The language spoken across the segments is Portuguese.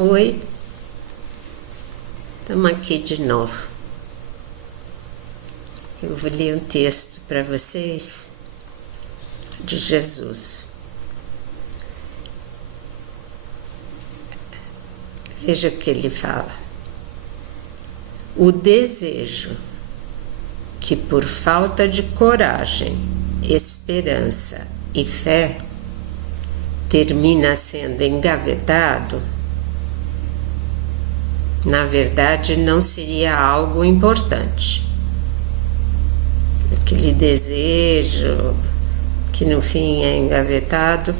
Oi, estamos aqui de novo. Eu vou ler um texto para vocês de Jesus. Veja o que ele fala. O desejo que por falta de coragem, esperança e fé termina sendo engavetado, na verdade não seria algo importante. Aquele desejo que no fim é engavetado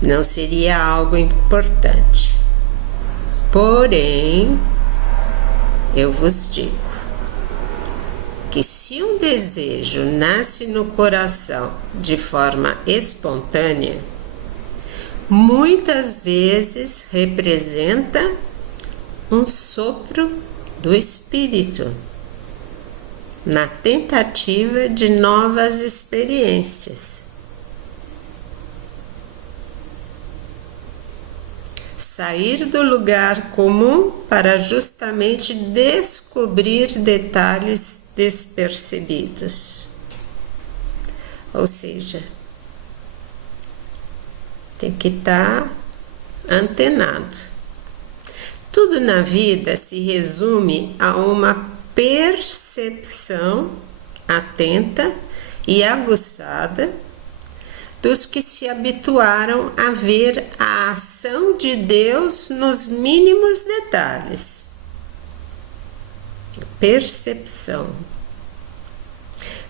não seria algo importante. Porém, eu vos digo que se um desejo nasce no coração de forma espontânea, muitas vezes representa um sopro do Espírito na tentativa de novas experiências. Sair do lugar comum para justamente descobrir detalhes despercebidos. Ou seja, tem que estar antenado. Tudo na vida se resume a uma percepção atenta e aguçada dos que se habituaram a ver a ação de Deus nos mínimos detalhes. Percepção.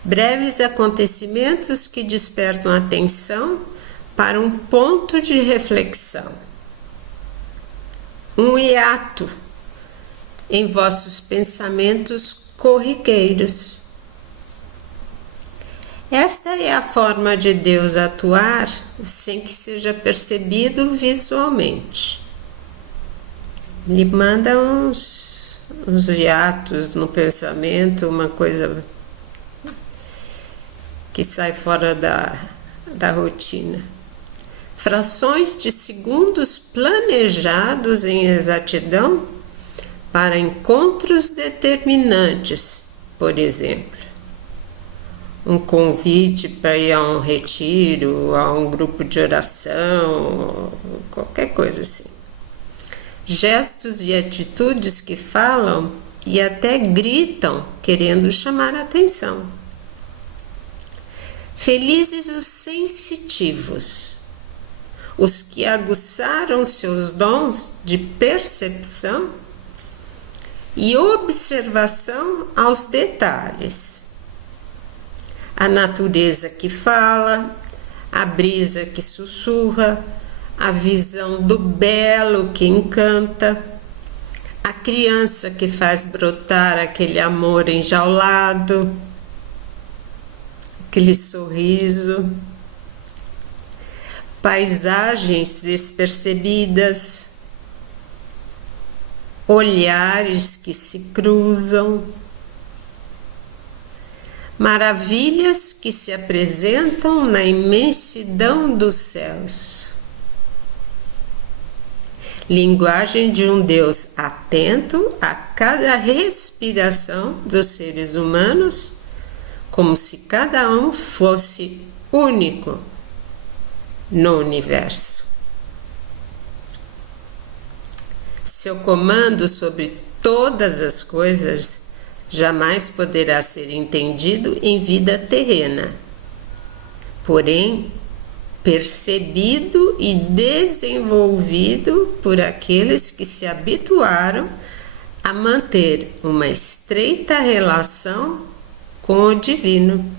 Breves acontecimentos que despertam atenção para um ponto de reflexão. Um hiato em vossos pensamentos corriqueiros. Esta é a forma de Deus atuar sem que seja percebido visualmente. Ele manda uns hiatos no pensamento, uma coisa que sai fora da rotina. Frações de segundos planejados em exatidão para encontros determinantes, por exemplo. Um convite para ir a um retiro, a um grupo de oração, qualquer coisa assim. Gestos e atitudes que falam e até gritam, querendo chamar a atenção. Felizes os sensitivos, os que aguçaram seus dons de percepção e observação aos detalhes. A natureza que fala, a brisa que sussurra, a visão do belo que encanta, a criança que faz brotar aquele amor enjaulado, aquele sorriso, paisagens despercebidas, olhares que se cruzam, maravilhas que se apresentam na imensidão dos céus. Linguagem de um Deus atento a cada respiração dos seres humanos, como se cada um fosse único no universo. Seu comando sobre todas as coisas jamais poderá ser entendido em vida terrena, porém percebido e desenvolvido por aqueles que se habituaram a manter uma estreita relação com o divino.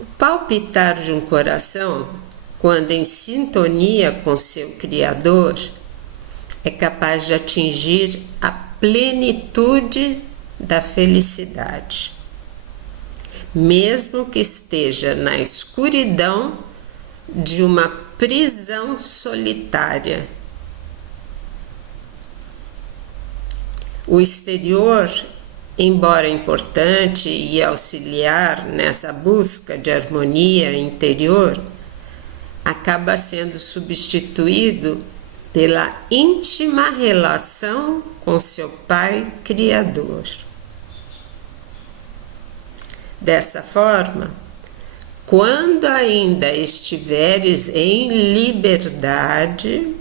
O palpitar de um coração, quando em sintonia com seu Criador, é capaz de atingir a plenitude da felicidade, mesmo que esteja na escuridão de uma prisão solitária. O exterior embora importante e auxiliar nessa busca de harmonia interior, acaba sendo substituído pela íntima relação com seu Pai Criador. Dessa forma, quando ainda estiveres em liberdade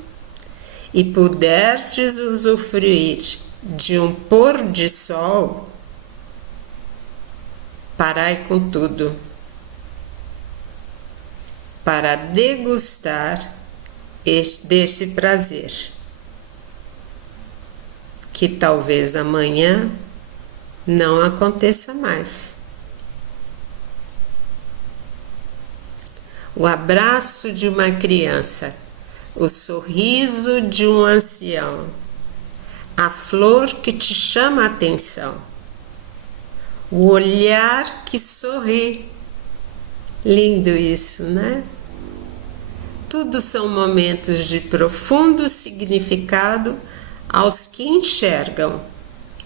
e puderes usufruir de um pôr de sol, parai com tudo para degustar deste prazer, que talvez amanhã não aconteça mais. O abraço de uma criança, o sorriso de um ancião, a flor que te chama a atenção, o olhar que sorri. Lindo isso, né? Tudo são momentos de profundo significado aos que enxergam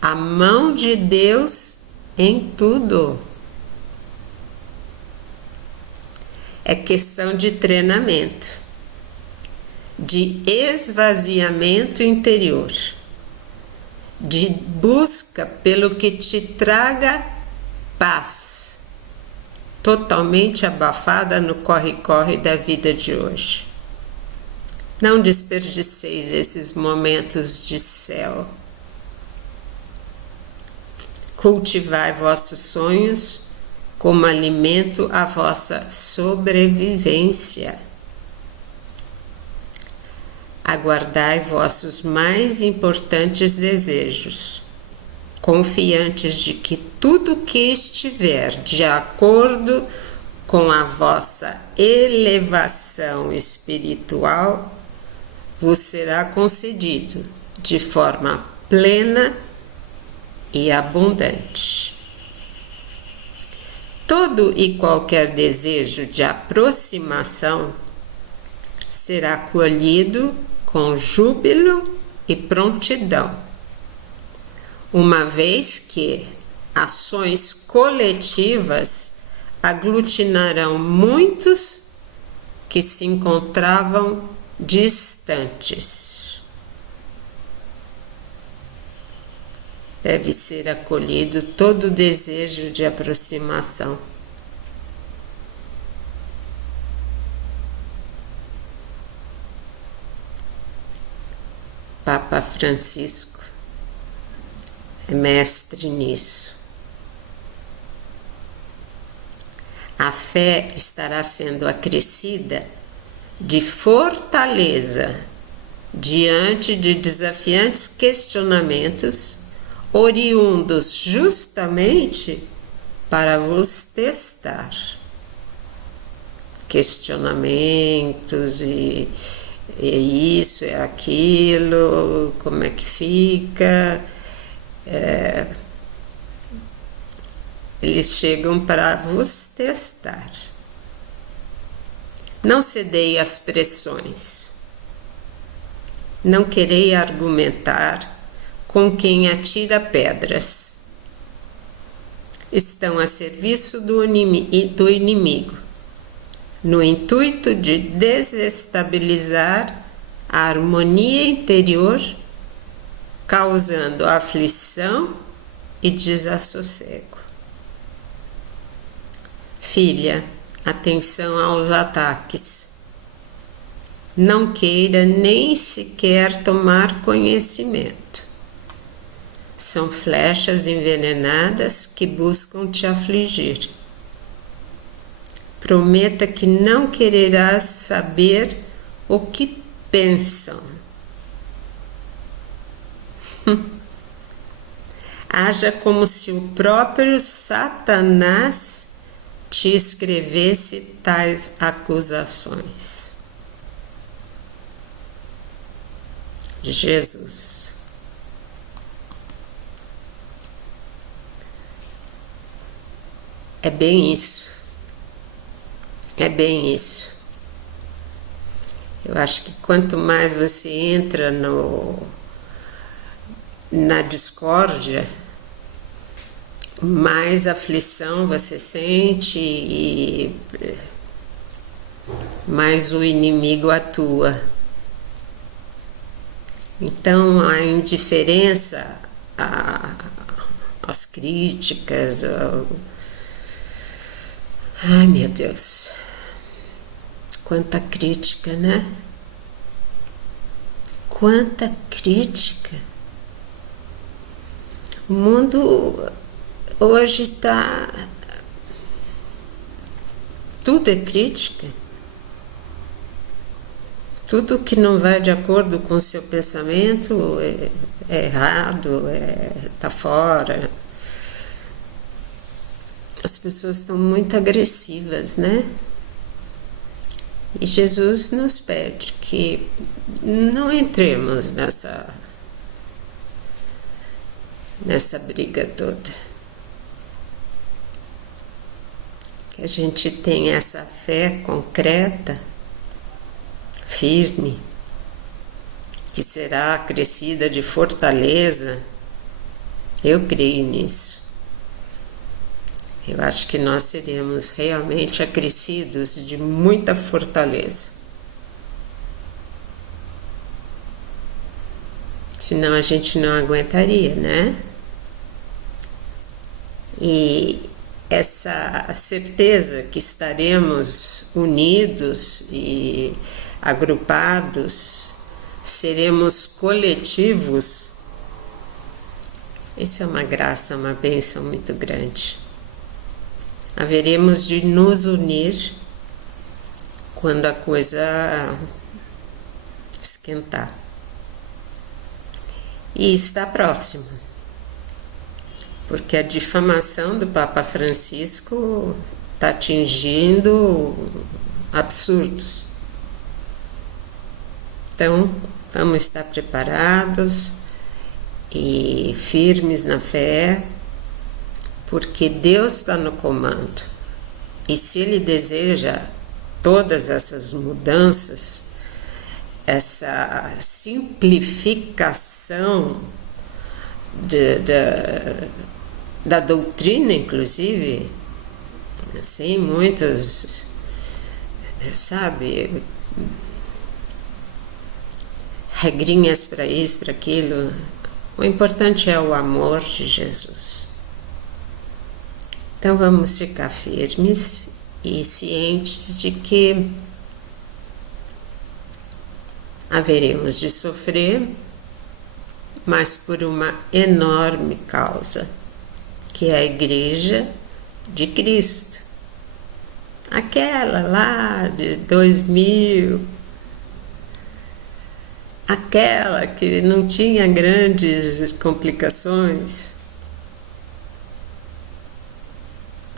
a mão de Deus em tudo. É questão de treinamento, de esvaziamento interior, de busca pelo que te traga paz, totalmente abafada no corre-corre da vida de hoje. Não desperdiceis esses momentos de céu. Cultivai vossos sonhos como alimento à vossa sobrevivência. Aguardai vossos mais importantes desejos, confiantes de que tudo que estiver de acordo com a vossa elevação espiritual vos será concedido de forma plena e abundante. Todo e qualquer desejo de aproximação será colhido com júbilo e prontidão, uma vez que ações coletivas aglutinarão muitos que se encontravam distantes. Deve ser acolhido todo desejo de aproximação. Papa Francisco é mestre nisso. A fé estará sendo acrescida de fortaleza diante de desafiantes questionamentos oriundos justamente para vos testar. Questionamentos e isso, é aquilo, como é que fica. Eles chegam para vos testar. Não cedei às pressões. Não querei argumentar com quem atira pedras. Estão a serviço do inimigo, no intuito de desestabilizar a harmonia interior, causando aflição e desassossego. Filha, atenção aos ataques. Não queira nem sequer tomar conhecimento. São flechas envenenadas que buscam te afligir. Prometa que não quererás saber o que pensam. Haja como se o próprio Satanás te escrevesse tais acusações. Jesus. É bem isso. É bem isso. Eu acho que quanto mais você entra na discórdia, mais aflição você sente e mais o inimigo atua. Então a indiferença, as críticas, ai meu Deus, quanta crítica, né? Quanta crítica! O mundo hoje está... tudo é crítica. Tudo que não vai de acordo com o seu pensamento é errado, tá fora. As pessoas estão muito agressivas, né? E Jesus nos pede que não entremos nessa briga toda. Que a gente tenha essa fé concreta, firme, que será acrescida de fortaleza. Eu creio nisso. Eu acho que nós seremos realmente acrescidos de muita fortaleza. Senão a gente não aguentaria, né? E essa certeza que estaremos unidos e agrupados, seremos coletivos, isso é uma graça, uma bênção muito grande. Haveremos de nos unir quando a coisa esquentar. E está próximo, porque a difamação do Papa Francisco está atingindo absurdos. Então, vamos estar preparados e firmes na fé, porque Deus está no comando. E se Ele deseja todas essas mudanças, essa simplificação da doutrina, inclusive, assim, muitos, sabe, regrinhas para isso, para aquilo. O importante é o amor de Jesus. Então vamos ficar firmes e cientes de que haveremos de sofrer, mas por uma enorme causa, que é a Igreja de Cristo. Aquela lá de 2000, aquela que não tinha grandes complicações.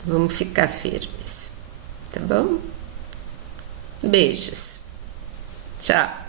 Vamos ficar firmes, tá bom? Beijos. Tchau.